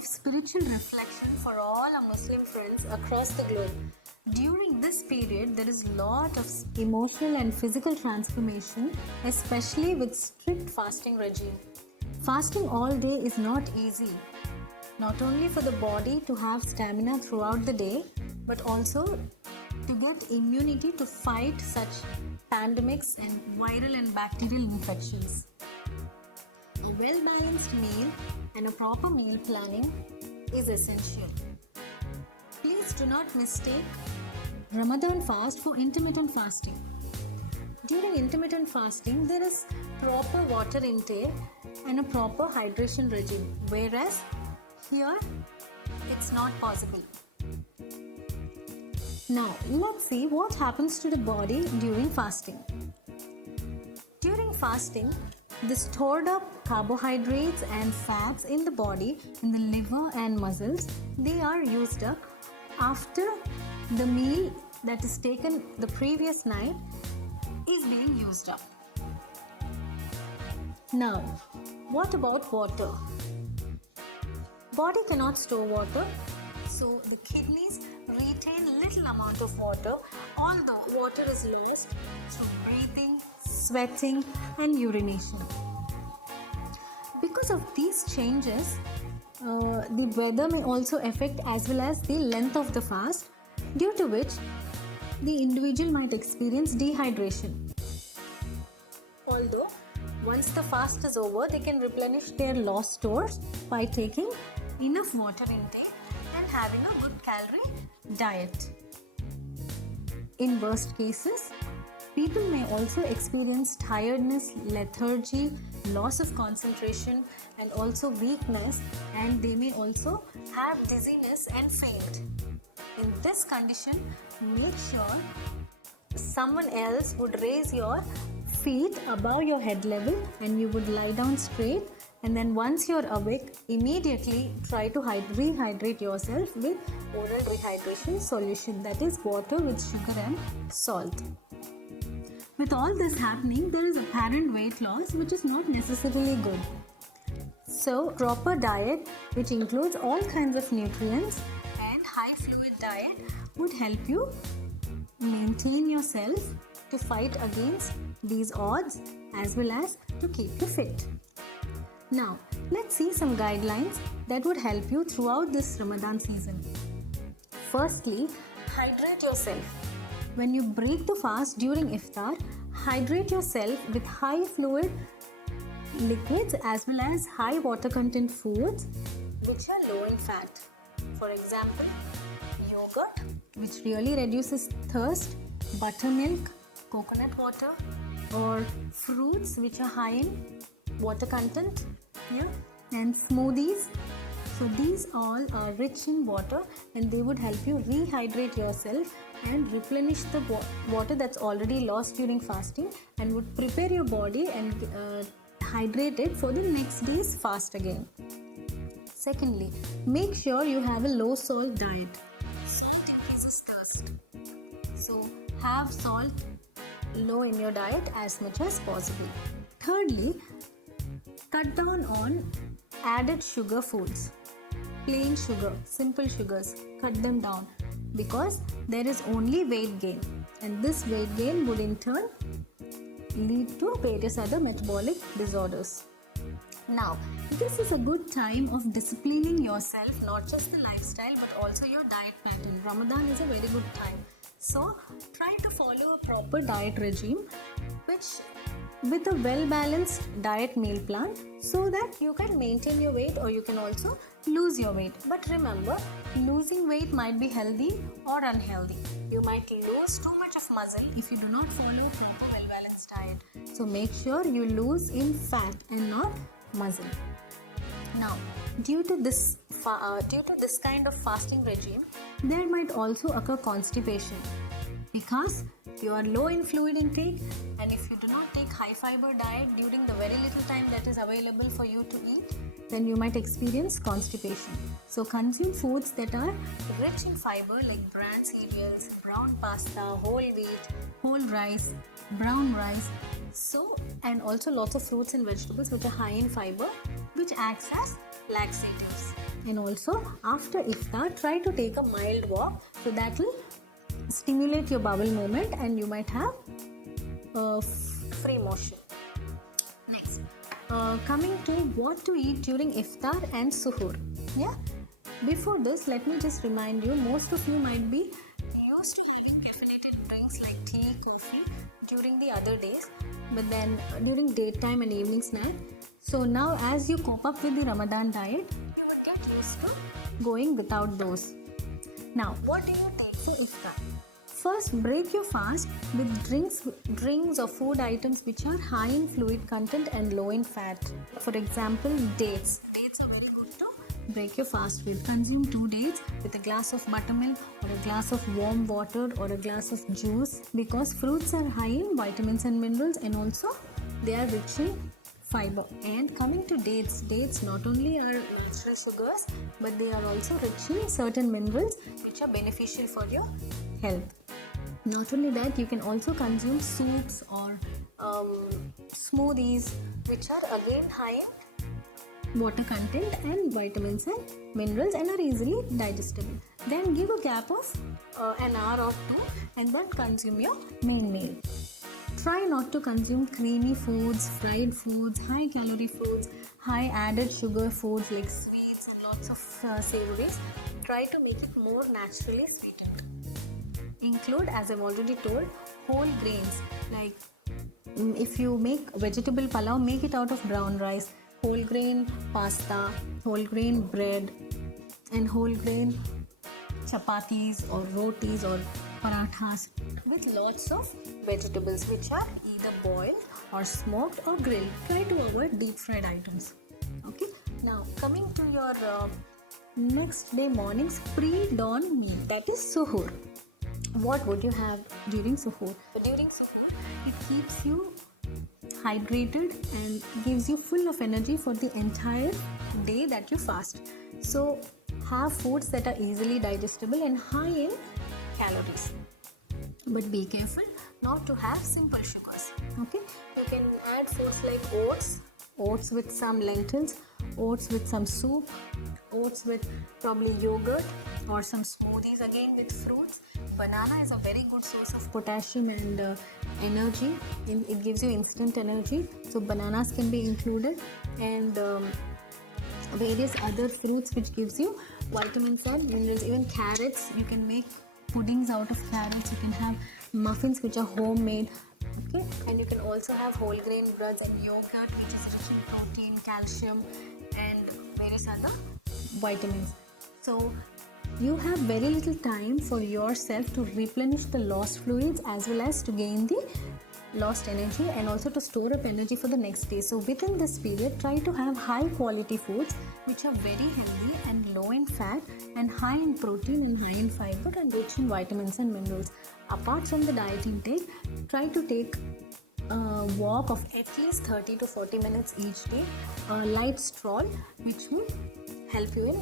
of spiritual reflection for all our Muslim friends across the globe. During this period, there is a lot of emotional and physical transformation, especially with strict fasting regime. Fasting all day is not easy, not only for the body to have stamina throughout the day, but also to get immunity to fight such pandemics and viral and bacterial infections. A well-balanced meal and a proper meal planning is essential. Please do not mistake Ramadan fast for intermittent fasting. During intermittent fasting, there is proper water intake and a proper hydration regime, whereas here it's not possible. Now, let's see what happens to the body during fasting. During fasting, the stored up carbohydrates and fats in the body, in the liver and muscles, they are used up after the meal that is taken the previous night is being used up. Now, what about water? Body cannot store water, so the kidneys retain little amount of water, although water is lost through breathing, sweating and urination. Because of these changes, the weather may also affect as well as the length of the fast, due to which the individual might experience dehydration. Although once the fast is over, they can replenish their lost stores by taking enough water intake and having a good calorie diet. In worst cases, people may also experience tiredness, lethargy, loss of concentration and also weakness, and they may also have dizziness and faint. In this condition, make sure someone else would raise your feet above your head level and you would lie down straight, and then once you're awake, immediately try to rehydrate yourself with oral rehydration solution, that is water with sugar and salt. With all this happening, there is apparent weight loss which is not necessarily good. So, proper diet which includes all kinds of nutrients and high fluid diet would help you maintain yourself to fight against these odds as well as to keep you fit. Now, let's see some guidelines that would help you throughout this Ramadan season. Firstly, hydrate yourself. When you break the fast during iftar, hydrate yourself with high fluid liquids as well as high water content foods which are low in fat. For example, yogurt, which really reduces thirst, buttermilk, coconut water, or fruits which are high in water content, and smoothies. So these all are rich in water and they would help you rehydrate yourself and replenish the water that's already lost during fasting, and would prepare your body and hydrate it for the next day's fast again. Secondly, make sure you have a low salt diet. Salt increases thirst. So have salt low in your diet as much as possible. Thirdly, cut down on added sugar foods. Plain sugar, simple sugars, cut them down, because there is only weight gain, and this weight gain would in turn lead to various other metabolic disorders. Now, this is a good time of disciplining yourself, not just the lifestyle but also your diet pattern. Ramadan is a very good time. So, try to follow a proper diet regime with a well-balanced diet meal plan, so that you can maintain your weight or you can also lose your weight. But remember, losing weight might be healthy or unhealthy. You might lose too much of muscle if you do not follow proper well-balanced diet. So make sure you lose in fat and not muscle. Now, due to this kind of fasting regime, there might also occur constipation, because you are low in fluid intake, and if you do not take high fiber diet during the very little time that is available for you to eat, then you might experience constipation. So consume foods that are rich in fiber like bran cereals, brown pasta, whole wheat, whole rice, brown rice, and also lots of fruits and vegetables which are high in fiber, which acts as laxatives. And also after iftar, try to take a mild walk, so that will stimulate your bowel movement and you might have free motion. Next, coming to what to eat during iftar and suhoor. Yeah, before this, let me just remind you, most of you might be used to having caffeinated drinks like tea, coffee during the other days, but then during daytime and evening snack. So now as you cope up with the Ramadan diet, you would get used to going without those. Now, what do you take for iftar? First, break your fast with drinks or food items which are high in fluid content and low in fat. For example, dates. Dates are very good to break your fast with. Consume 2 dates with a glass of buttermilk or a glass of warm water or a glass of juice, because fruits are high in vitamins and minerals, and also they are rich in fiber. And coming to dates, dates not only are natural sugars, but they are also rich in certain minerals which are beneficial for your health. Not only that, you can also consume soups or smoothies which are again high in water content and vitamins and minerals and are easily digestible. Then give a gap of an hour or two and then consume your main meal. Try not to consume creamy foods, fried foods, high calorie foods, high added sugar foods like sweets and lots of savories. Try to make it more naturally sweetened. Include, as I've already told, whole grains. Like if you make vegetable palav, make it out of brown rice, whole grain pasta, whole grain bread, and whole grain chapatis or rotis or parathas with lots of vegetables which are either boiled or smoked or grilled. Try to avoid deep fried items. Okay. Now coming to your next day morning's pre-dawn meal, that is suhoor. What would you have during suhoor? During suhoor, it keeps you hydrated and gives you full of energy for the entire day that you fast. So have foods that are easily digestible and high in calories. But be careful not to have simple sugars. Okay, you can add foods like oats with some lentils, oats with some soup, oats with probably yogurt, or some smoothies again with fruits. Banana is a very good source of potassium and energy. It gives you instant energy, so bananas can be included, and various other fruits which gives you vitamins and minerals. Even carrots, you can make puddings out of carrots. You can have muffins which are homemade. Okay, and you can also have whole grain breads and yogurt which is rich in protein, calcium, and various other vitamins. So you have very little time for yourself to replenish the lost fluids as well as to gain the lost energy and also to store up energy for the next day. So within this period, try to have high quality foods which are very healthy and low in fat and high in protein and high in fiber and rich in vitamins and minerals. Apart from the diet intake, try to take a walk of at least 30 to 40 minutes each day, a light stroll which will help you in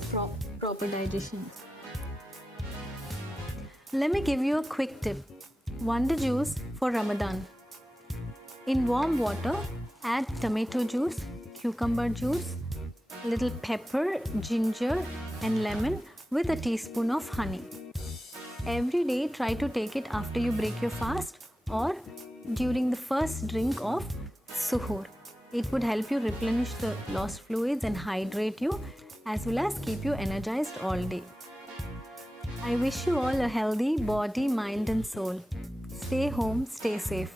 proper digestion. Let me give you a quick tip. Wonder juice for Ramadan. In warm water, add tomato juice, cucumber juice, little pepper, ginger and lemon with a teaspoon of honey. Every day try to take it after you break your fast or during the first drink of suhoor. It would help you replenish the lost fluids and hydrate you as well as keep you energized all day. I wish you all a healthy body, mind and soul. Stay home, stay safe.